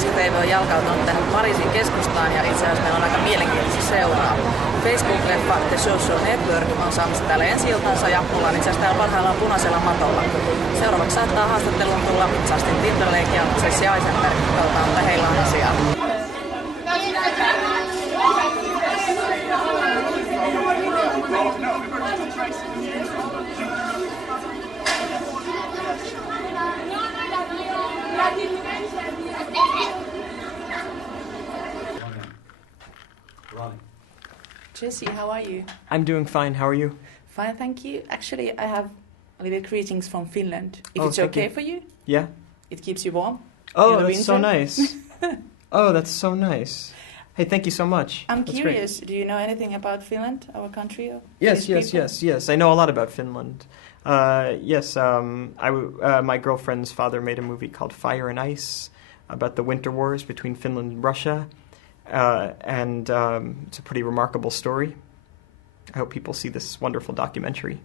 Finnish TV on jalkautunut tänne Pariisin keskustaan ja itse asiassa meillä on aika mielenkiintoista seuraa. Facebook-leffa The Social Network on saamassa täällä ensi-iltansa ja ollaan itse asiassa täällä parhaillaan punaisella matolla. Seuraavaksi saattaa haastatteluun tulla Justin Timberlake ja Eisenberg. Katsotaan, mitä heillä on asiaa. Jesse, how are you? I'm doing fine. How are you? Fine, thank you. Actually, I have a little greetings from Finland. If it's okay for you? Yeah. It keeps you warm. Oh, that's so nice. Oh, that's so nice. Hey, thank you so much. I'm curious. Do you know anything about Finland, our country? Or Yes. I know a lot about Finland. My girlfriend's father made a movie called Fire and Ice about the winter wars between Finland and Russia. It's a pretty remarkable story. I hope people see this wonderful documentary.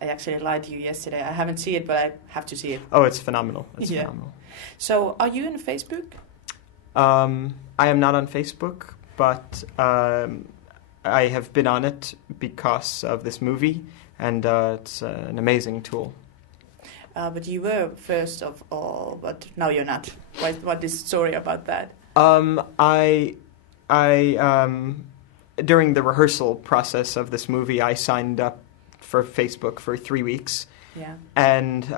I actually lied to you yesterday. I haven't seen it, but I have to see it. Oh, it's phenomenal. It's phenomenal. So, are you on Facebook? I am not on Facebook, but I have been on it because of this movie, and it's an amazing tool. But you were first of all, but now you're not. What is the story about that? I during the rehearsal process of this movie, I signed up for Facebook for 3 weeks, and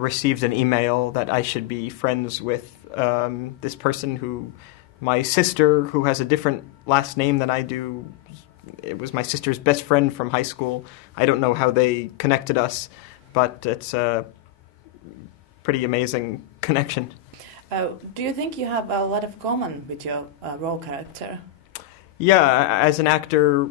received an email that I should be friends with this person my sister, who has a different last name than I do. It was my sister's best friend from high school. I don't know how they connected us, but it's a pretty amazing connection. Do you think you have a lot of common with your role character? Yeah, as an actor,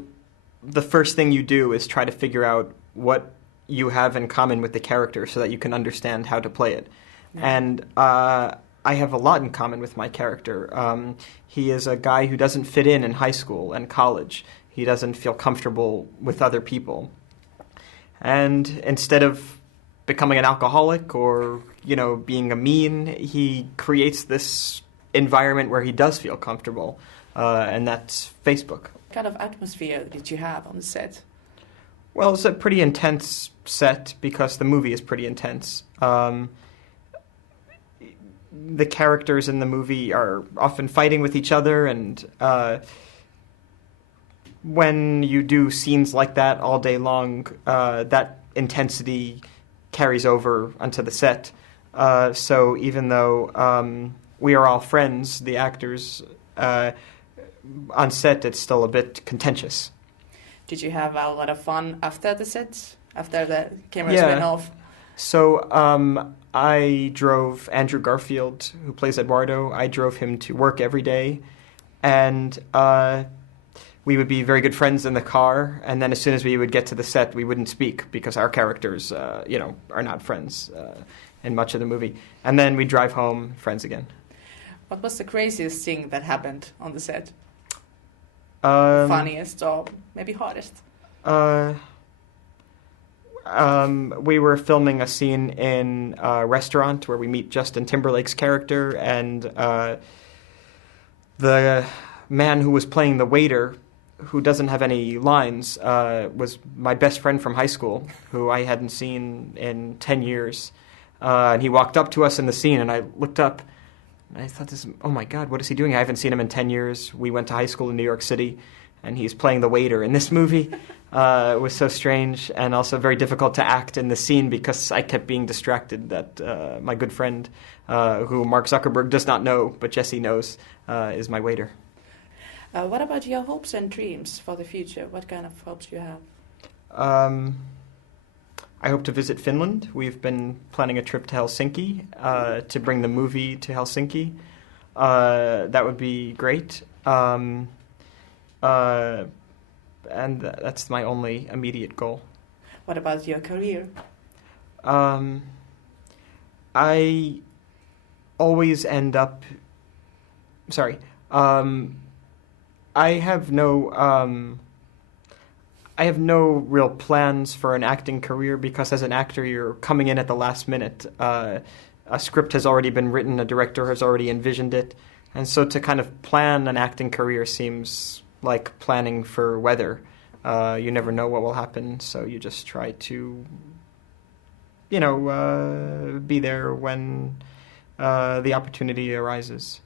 the first thing you do is try to figure out what you have in common with the character so that you can understand how to play it. Yeah. And I have a lot in common with my character. He is a guy who doesn't fit in high school and college. He doesn't feel comfortable with other people. And instead of becoming an alcoholic or, being a mean, he creates this environment where he does feel comfortable, and that's Facebook. What kind of atmosphere did you have on the set? Well, it's a pretty intense set because the movie is pretty intense. The characters in the movie are often fighting with each other, and when you do scenes like that all day long, that intensity carries over onto the set. So even though we are all friends, the actors on set, it's still a bit contentious. Did you have a lot of fun after the sets, after the cameras went off? So I drove Andrew Garfield, who plays Eduardo. I drove him to work every day, and we would be very good friends in the car. And then as soon as we would get to the set, we wouldn't speak because our characters, are not friends in much of the movie. And then we drive home, friends again. What was the craziest thing that happened on the set? Funniest or maybe hardest? We were filming a scene in a restaurant where we meet Justin Timberlake's character, and the man who was playing the waiter, who doesn't have any lines, was my best friend from high school, who I hadn't seen in 10 years. And he walked up to us in the scene, and I looked up, and I thought, oh my God, what is he doing? I haven't seen him in 10 years. We went to high school in New York City, and he's playing the waiter in this movie. It was so strange and also very difficult to act in the scene because I kept being distracted that my good friend, who Mark Zuckerberg does not know, but Jesse knows, is my waiter. What about your hopes and dreams for the future? What kind of hopes do you have? I hope to visit Finland. We've been planning a trip to Helsinki to bring the movie to Helsinki. That would be great. And that's my only immediate goal. What about your career? I always end up... Sorry. I have no real plans for an acting career because as an actor you're coming in at the last minute. A script has already been written, a director has already envisioned it, And so to kind of plan an acting career seems like planning for weather. You never know what will happen, so you just try to, be there when the opportunity arises.